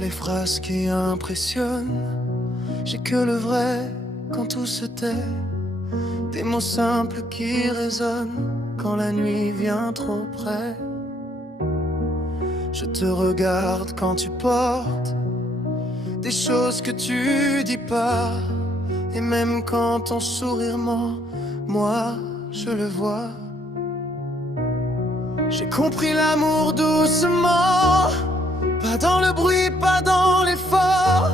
pas les phrases qui impressionnent, j'ai que le vrai quand tout se tait. Des mots simples qui résonnent quand la nuit vient trop près. Je te regarde quand tu portes des choses que tu dis pas. Et même quand ton sourire ment, moi je le vois. J'ai compris l'amour doucement, pas dans le bruit, pas dans l'effort,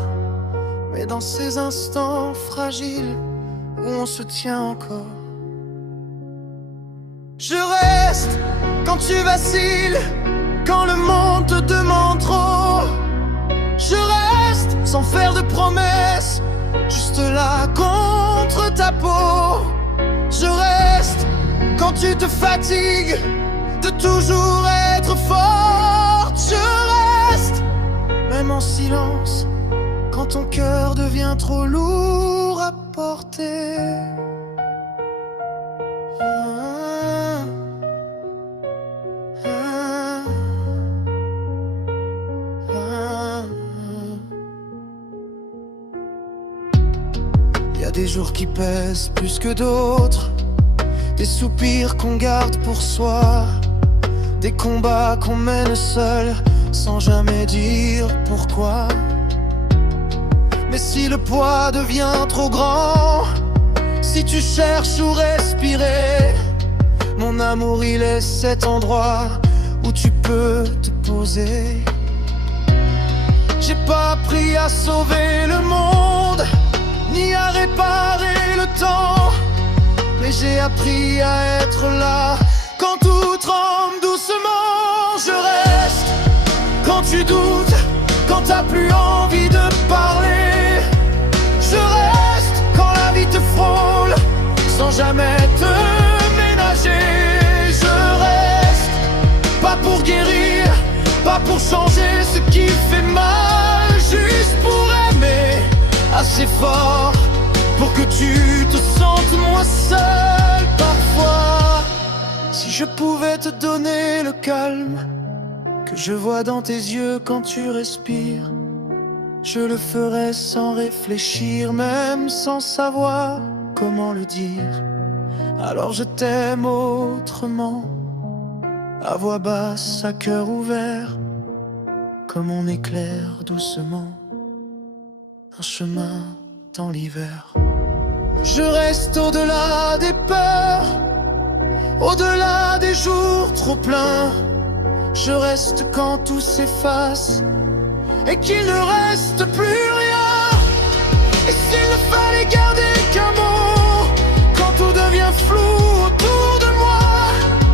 mais dans ces instants fragiles où on se tient encore. Je reste quand tu vacilles, quand le monde te demande trop. Je reste sans faire de promesses, juste là contre ta peau. Je reste quand tu te fatigues de toujours être forte. Je reste même en silence quand ton cœur devient trop lourd à porter. Y a des jours qui pèsent plus que d'autres, des soupirs qu'on garde pour soi, des combats qu'on mène seul sans jamais dire pourquoi. Mais si le poids devient trop grand, si tu cherches où respirer, mon amour il est cet endroit où tu peux te poser. J'ai pas appris à sauver le monde, ni à réparer le temps, mais j'ai appris à être là quand tout tremble doucement. Je reste quand tu doutes, quand t'as plus envie de parler. Je reste quand la vie te frôle sans jamais te ménager. Je reste pas pour guérir, pas pour changer ce qui fait mal, juste pour aimer assez fort pour que tu te sentes moins seul parfois. Si je pouvais te donner le calme que je vois dans tes yeux quand tu respires, je le ferais sans réfléchir, même sans savoir comment le dire. Alors je t'aime autrement, à voix basse, à cœur ouvert, comme on éclaire doucement un chemin dans l'hiver. Je reste au-delà des peurs, au-delà des jours trop pleins. Je reste quand tout s'efface et qu'il ne reste plus rien. Et s'il ne fallait garder qu'un mot, quand tout devient flou autour de moi,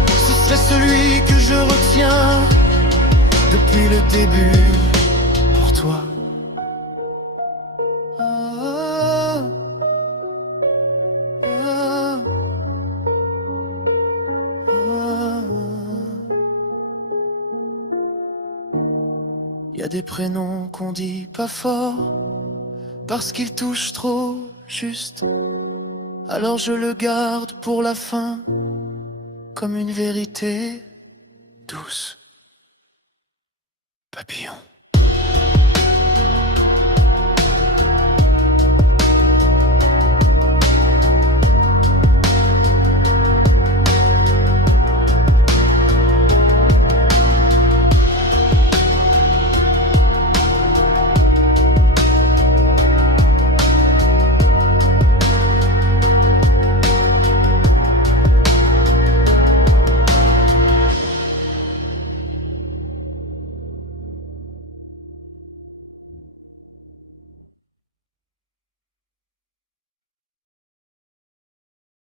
ce serait celui que je retiens depuis le début pour toi. Y a des prénoms qu'on dit pas fort parce qu'ils touchent trop juste. Alors je le garde pour la fin comme une vérité douce. Papillon.